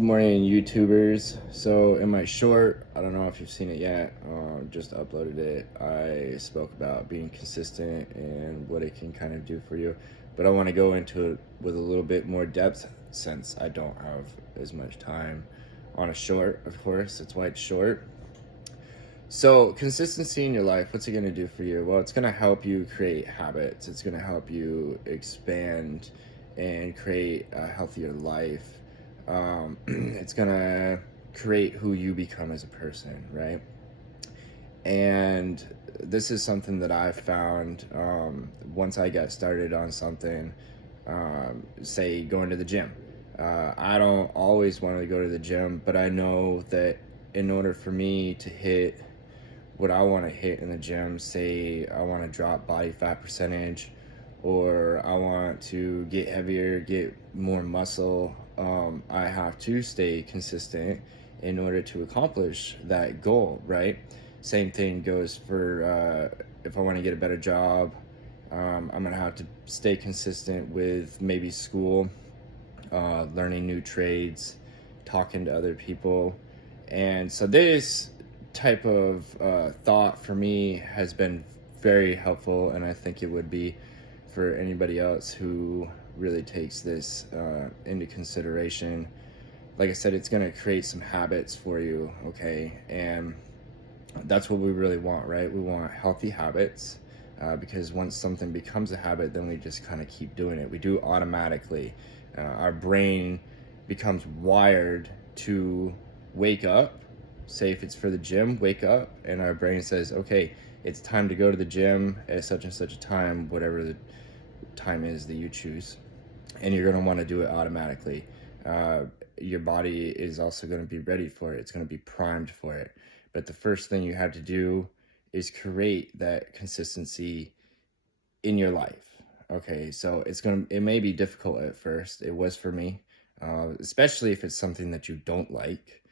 Good morning, YouTubers. So in my short, I don't know if you've seen it yet, just uploaded it. I spoke about being consistent and what it can kind of do for you, but I want to go into it with a little bit more depth since I don't have as much time on a short. Of course, that's why it's short. So consistency in your life, what's it going to do for you? Well, it's going to help you create habits. It's going to help you expand and create a healthier life. It's going to create who you become as a person, right? And this is something that I found once I got started on something, say going to the gym. I don't always want to go to the gym, but I know that in order for me to hit what I want to hit in the gym, say I want to drop body fat percentage, or I want to get heavier, get more muscle, I have to stay consistent in order to accomplish that goal, right? Same thing goes for if I want to get a better job, I'm going to have to stay consistent with maybe school, learning new trades, talking to other people. And so this type of thought for me has been very helpful, and I think it would be for anybody else who really takes this into consideration. Like I said, it's going to create some habits for you, okay? And that's what we really want, right? We want healthy habits, because once something becomes a habit, then we just kind of keep doing it. We do automatically. Our brain becomes wired to wake up. Say if it's for the gym, wake up, and our brain says, okay, it's time to go to the gym at such and such a time, whatever the time is that you choose. And you're going to want to do it automatically. Your body is also going to be ready for it. It's going to be primed for it. But the first thing you have to do is create that consistency in your life. Okay, so it may be difficult at first. It was for me, especially if it's something that you don't like.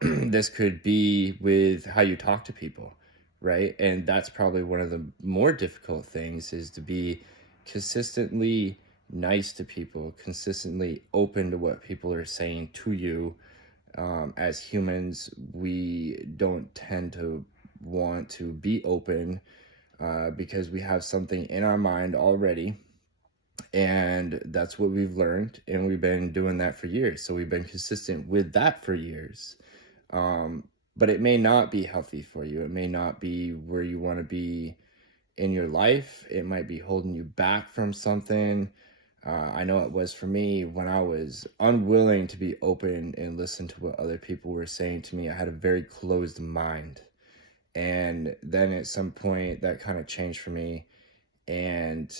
This could be with how you talk to people, right? And that's probably one of the more difficult things, is to be consistently nice to people, consistently open to what people are saying to you. As humans, we don't tend to want to be open because we have something in our mind already. And that's what we've learned. And we've been doing that for years. So we've been consistent with that for years. But it may not be healthy for you. It may not be where you want to be in your life. It might be holding you back from something. I know it was for me when I was unwilling to be open and listen to what other people were saying to me. I had a very closed mind. And then at some point that kind of changed for me. And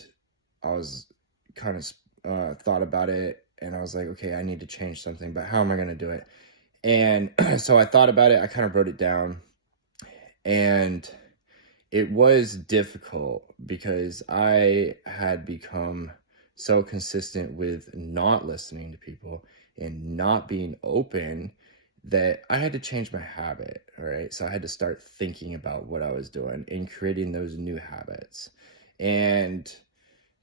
I was kind of thought about it, and I was like, okay, I need to change something, but how am I going to do it? And so I thought about it. I kind of wrote it down, and it was difficult because I had become so consistent with not listening to people and not being open that I had to change my habit. All right. So I had to start thinking about what I was doing and creating those new habits. And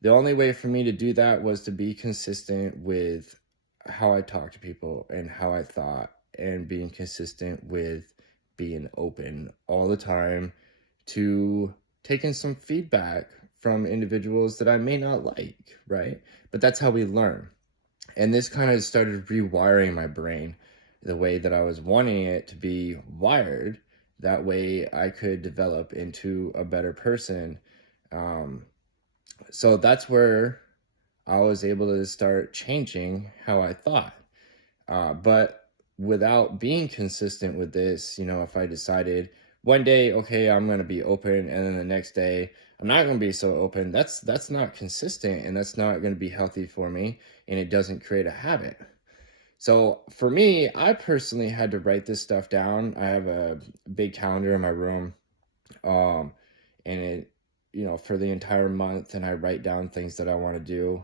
the only way for me to do that was to be consistent with how I talk to people and how I thought, and being consistent with being open all the time to taking some feedback from individuals that I may not like, right? But that's how we learn. And this kind of started rewiring my brain the way that I was wanting it to be wired. That way I could develop into a better person. So that's where I was able to start changing how I thought. But without being consistent with this, if I decided one day, okay, I'm going to be open, and then the next day I'm not going to be so open, that's not consistent, and that's not going to be healthy for me, and it doesn't create a habit. So for me, I personally had to write this stuff down. I have a big calendar in my room, um, and it, for the entire month, and I write down things that I want to do.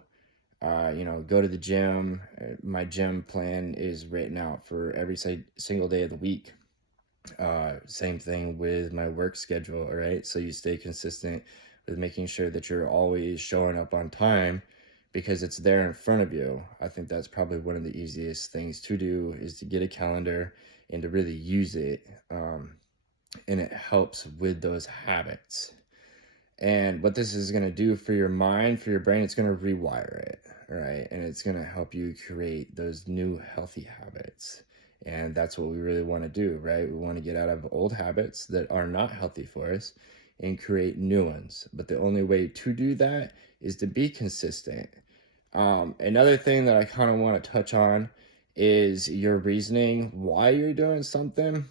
Go to the gym. My gym plan is written out for every single day of the week. Same thing with my work schedule, all right? So you stay consistent with making sure that you're always showing up on time, because it's there in front of you. I think that's probably one of the easiest things to do, is to get a calendar and to really use it. And it helps with those habits. And what this is going to do for your mind, for your brain, it's going to rewire it, right? And it's going to help you create those new healthy habits. And that's what we really want to do, right? We want to get out of old habits that are not healthy for us and create new ones. But the only way to do that is to be consistent. Another thing that I kind of want to touch on is your reasoning why you're doing something.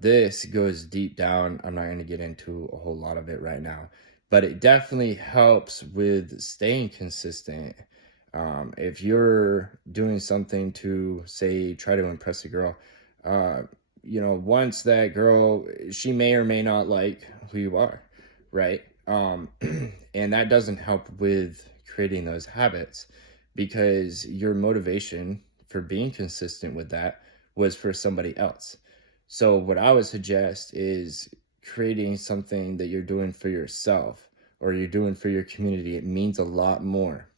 This goes deep down. I'm not going to get into a whole lot of it right now, but it definitely helps with staying consistent. If you're doing something to, say, try to impress a girl, once that girl, she may or may not like who you are, right? And that doesn't help with creating those habits, because your motivation for being consistent with that was for somebody else. So what I would suggest is creating something that you're doing for yourself or you're doing for your community. It means a lot more.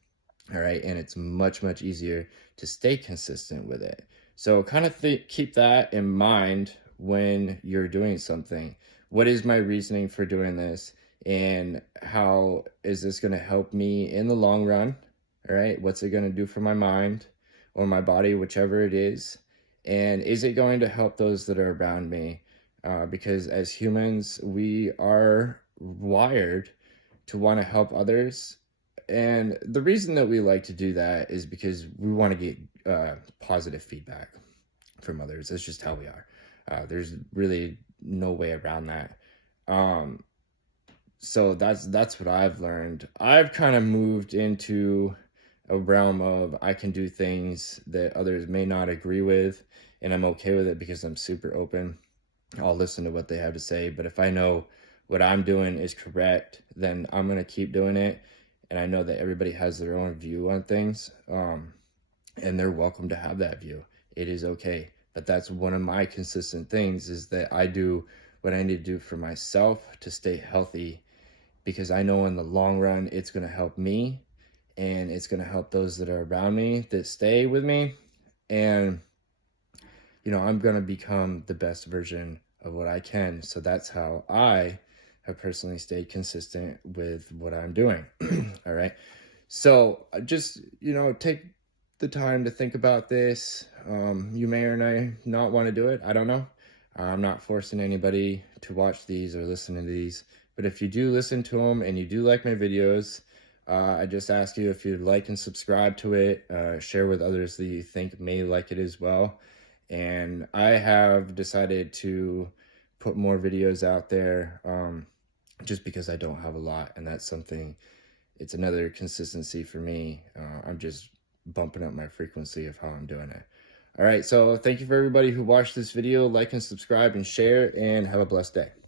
All right. And it's much, much easier to stay consistent with it. So kind of keep that in mind when you're doing something. What is my reasoning for doing this? And how is this going to help me in the long run? All right. What's it going to do for my mind or my body, whichever it is? And is it going to help those that are around me? Because as humans, we are wired to want to help others. And the reason that we like to do that is because we want to get positive feedback from others. That's just how we are. There's really no way around that. So that's what I've learned. I've kind of moved into a realm of I can do things that others may not agree with, and I'm okay with it because I'm super open. I'll listen to what they have to say, but if I know what I'm doing is correct, then I'm going to keep doing it. And I know that everybody has their own view on things, and they're welcome to have that view. It is okay. But that's one of my consistent things, is that I do what I need to do for myself to stay healthy, because I know in the long run, it's going to help me and it's going to help those that are around me that stay with me. And, I'm going to become the best version of what I can. So that's how I have personally stayed consistent with what I'm doing. All right. So just, take the time to think about this. You may or may not want to do it. I don't know. I'm not forcing anybody to watch these or listen to these. But if you do listen to them and you do like my videos, I just ask you if you'd like and subscribe to it, share with others that you think may like it as well. And I have decided to put more videos out there just because I don't have a lot. And that's something, it's another consistency for me. I'm just bumping up my frequency of how I'm doing it. All right. So thank you for everybody who watched this video. Like and subscribe and share, and have a blessed day.